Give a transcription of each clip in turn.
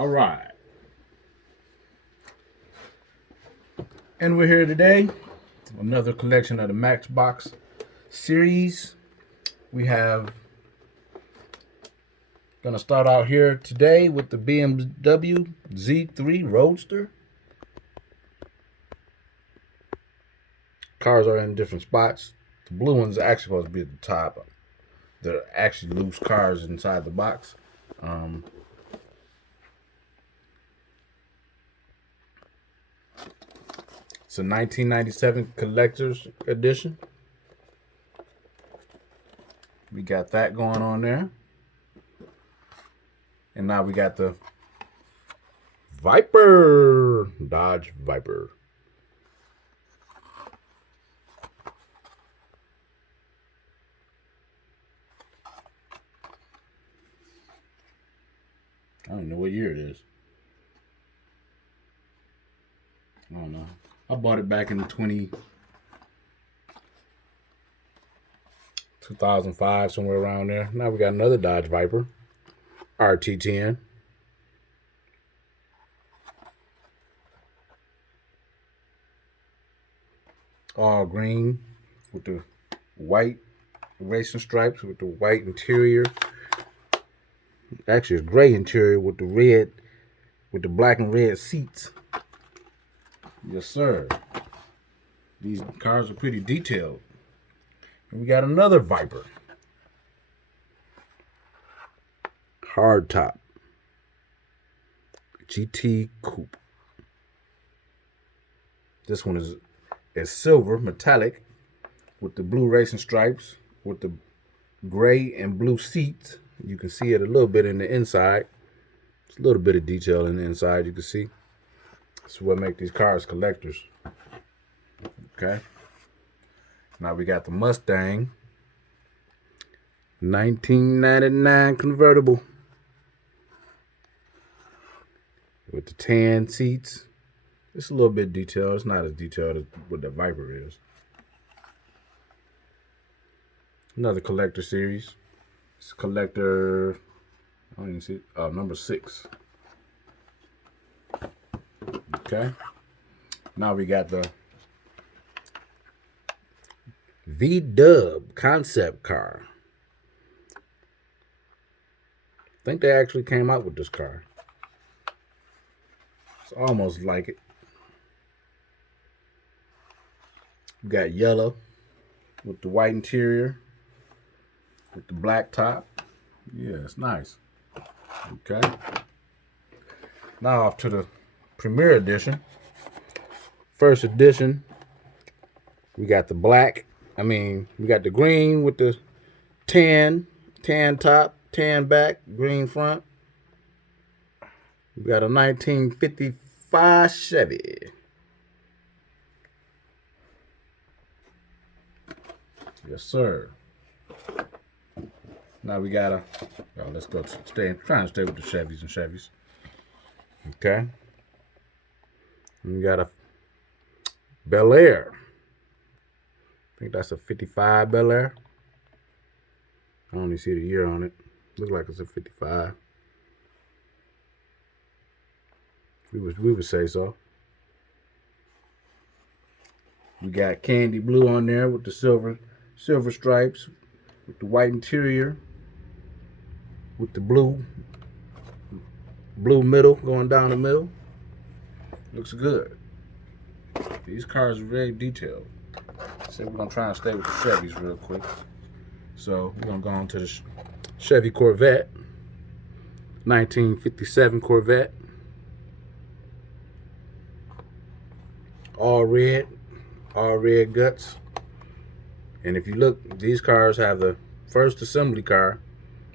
All right. And we're here today. Another collection of the Matchbox series. We have gonna start out here today with the BMW Z3 Roadster. Cars are in different spots. The blue one's actually supposed to be at the top. They're actually loose cars inside the box. It's a 1997 collector's edition. We got that going on there. And now we got the Viper, Dodge Viper. I don't know what year it is. I don't know. I bought it back in 2005, somewhere around there. Now we got another Dodge Viper, RT10. All green with the white racing stripes with the white interior. Actually, it's gray interior with the red, with the black and red seats. Yes, sir. These cars are pretty detailed. And we got another Viper. Hardtop. GT Coupe. This one is silver, metallic, with the blue racing stripes, with the gray and blue seats. You can see it a little bit in the inside. It's a little bit of detail in the inside you can see. That's what makes these cars collectors. Okay. Now we got the Mustang 1999 convertible with the tan seats. It's a little bit detailed. It's not as detailed as what the Viper is. Another collector series. It's collector, I don't even see it. Number 6. Okay. Now we got the V-Dub concept car. I think they actually came out with this car. It's almost like it. We got yellow with the white interior, with the black top. Yeah, it's nice. Okay. Now off to the Premier Edition. First edition, we got the black. We got the green with the tan top, tan back, green front. We got a 1955 Chevy. Yes, sir. Now we got a, let's go trying to stay with the Chevys. Okay. We got a Bel Air. I think that's a 55 Bel Air. I don't even see the year on it. Looks like it's a 55. We would say so. We got candy blue on there with the silver stripes, with the white interior, with the blue middle going down the middle. Looks good. These cars are very detailed. So we're gonna try and stay with the Chevys real quick. So we're gonna go on to the Chevy Corvette, 1957 Corvette, all red guts. And if you look, these cars have the first assembly car.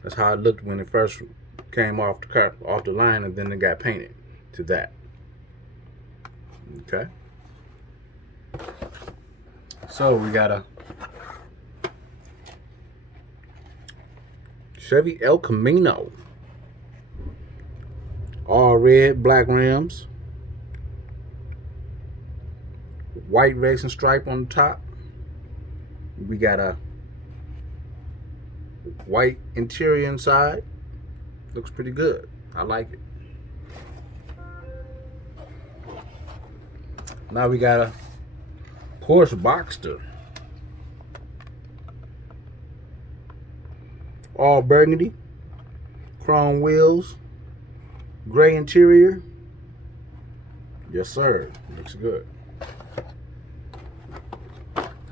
That's how it looked when it first came off the line, and then it got painted to that. Okay. So we got a Chevy El Camino. All red, black rims. White racing stripe on the top. We got a white interior inside. Looks pretty good. I like it. Now we got a Porsche Boxster. All burgundy, chrome wheels, gray interior. Yes, sir. Looks good.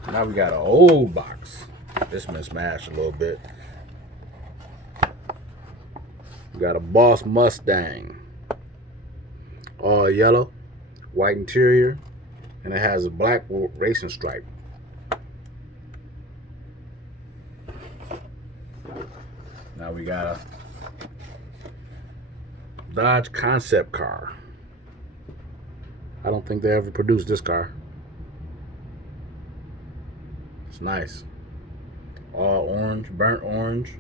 Now we got an old box. This been smashed a little bit. We got a Boss Mustang. All yellow, white interior, and it has a black racing stripe. Now we got a Dodge concept car. I don't think they ever produced this car. It's nice. All orange, burnt orange,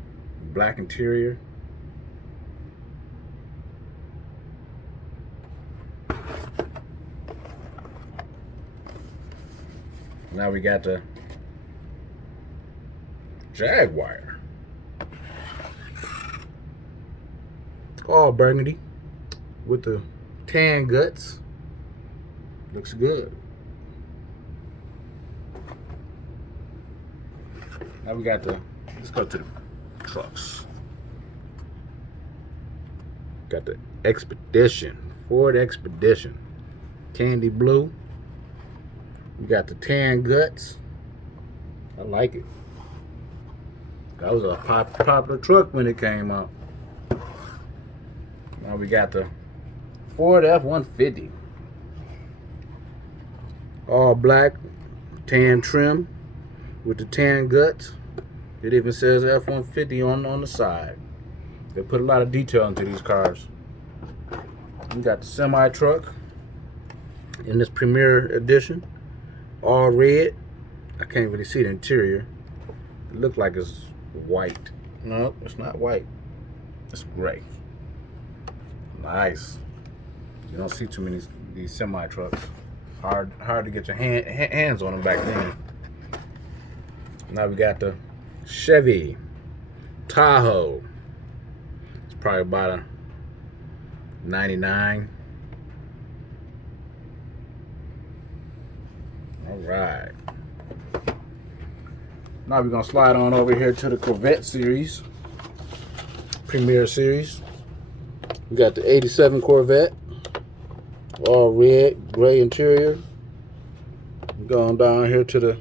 black interior. Now we got the Jaguar. All burgundy with the tan guts. Looks good. Now we got the, let's go to the trucks. Got the Expedition, Ford Expedition. Candy blue. We got the tan guts. I like it. That was a popular truck when it came out. Now we got the Ford F-150. All black, tan trim with the tan guts. It even says F-150 on the side. They put a lot of detail into these cars. We got the semi truck in this Premier Edition. All red. I can't really see the interior. It looks like it's white. No, it's not white. It's gray. Nice. You don't see too many these semi trucks. Hard to get your hands on them back then. Now we got the Chevy Tahoe. It's probably about a 99. All right. Now we're gonna slide on over here to the Corvette series, Premier series. We got the 87 Corvette, all red, gray interior. Going down here to the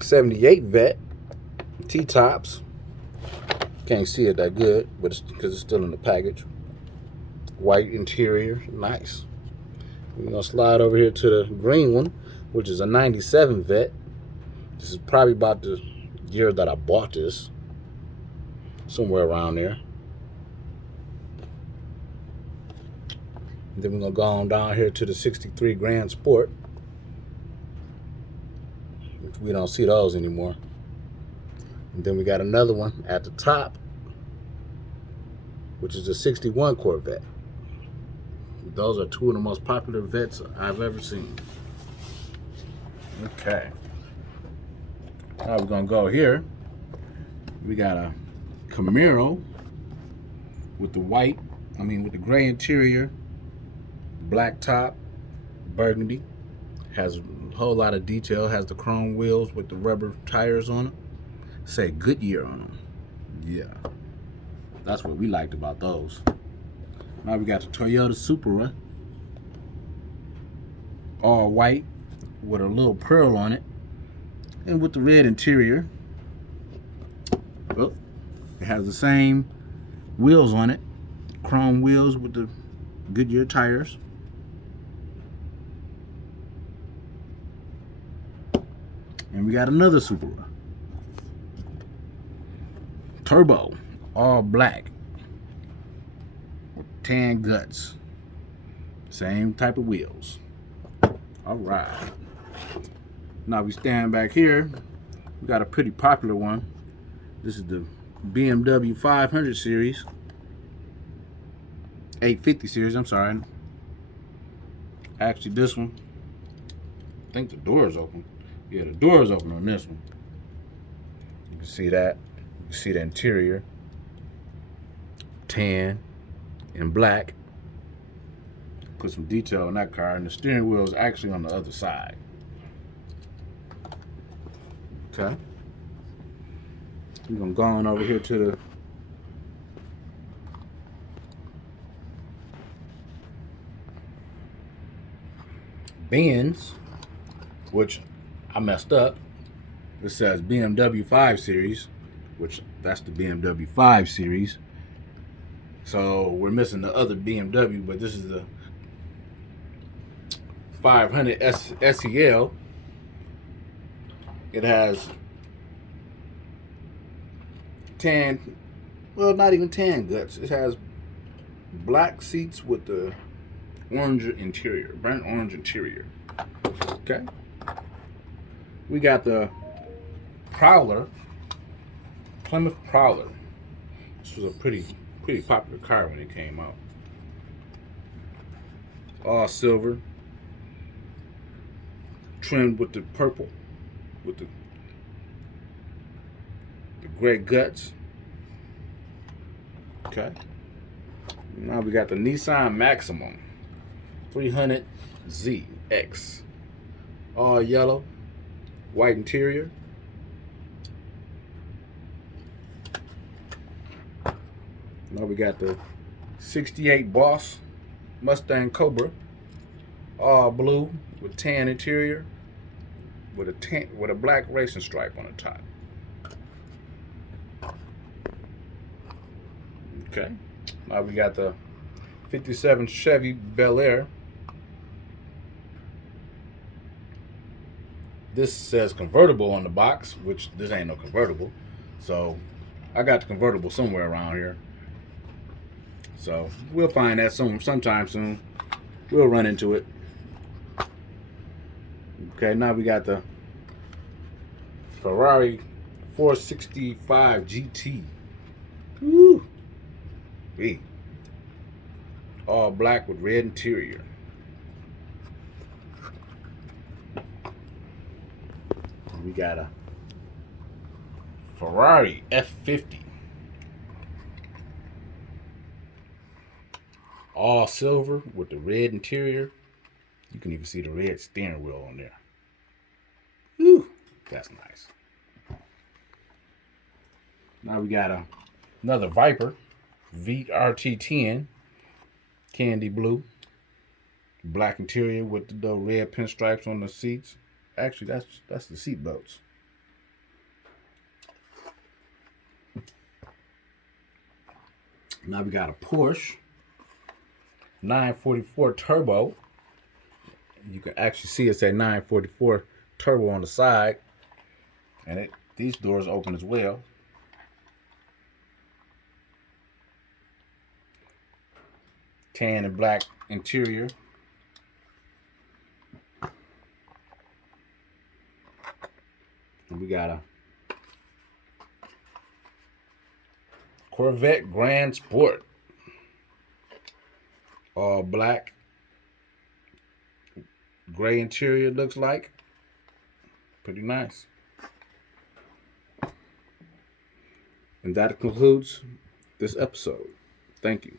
78 Vet, T-tops. Can't see it that good, but it's because it's still in the package. White interior, nice. We're gonna slide over here to the green one, which is a 97 Vet. This is probably about the year that I bought this, somewhere around there. And then we're gonna go on down here to the 63 Grand Sport, which we don't see those anymore. And then we got another one at the top, which is a 61 Corvette. Those are two of the most popular Vets I've ever seen. Okay. Now we're gonna go here. We got a Camaro with the with the gray interior, black top, burgundy. Has a whole lot of detail. Has the chrome wheels with the rubber tires on it. Say Goodyear on them. Yeah, that's what we liked about those. Now we got the Toyota Supra, all white with a little pearl on it, and with the red interior. Oh, it has the same wheels on it, chrome wheels with the Goodyear tires. And we got another Supra, turbo, all black with tan guts, same type of wheels. All right. Now we stand back here. We got a pretty popular one. This is the BMW 500 series, 850 series. I'm sorry. Actually, this one, I think the door is open. Yeah, the door is open on this one. You can see that. You can see the interior, tan and black. Put some detail on that car, and the steering wheel is actually on the other side. Okay. We're gonna go on over here to the bins, which I messed up. It says BMW 5 Series, which that's the BMW 5 Series. So we're missing the other BMW, but this is the 500 SEL. It has tan, well, not even tan guts. It has black seats with the orange interior, burnt orange interior. Okay. We got the Prowler, Plymouth Prowler. This was a pretty popular car when it came out. All silver, trimmed with the purple, with the gray guts. Okay. Now we got the Nissan Maximum 300ZX. All yellow, white interior. Now we got the 68 Boss Mustang Cobra. All blue with tan interior, with a black racing stripe on the top. Okay. Now we got the 57 Chevy Bel Air. This says convertible on the box, which this ain't no convertible. So I got the convertible somewhere around here. So we'll find that sometime soon. We'll run into it. Okay, now we got the Ferrari 465 GT. Woo! Hey. All black with red interior. We got a Ferrari F50. All silver with the red interior. You can even see the red steering wheel on there. Whew, that's nice. Now we got another Viper VRT10, candy blue, black interior with the red pinstripes on the seats. Actually, that's the seat belts. Now we got a Porsche 944 Turbo. You can actually see it say 944 Turbo on the side, and these doors open as well. Tan and black interior. And we got a Corvette Grand Sport. All black, gray interior looks like. Pretty nice. And that concludes this episode. Thank you.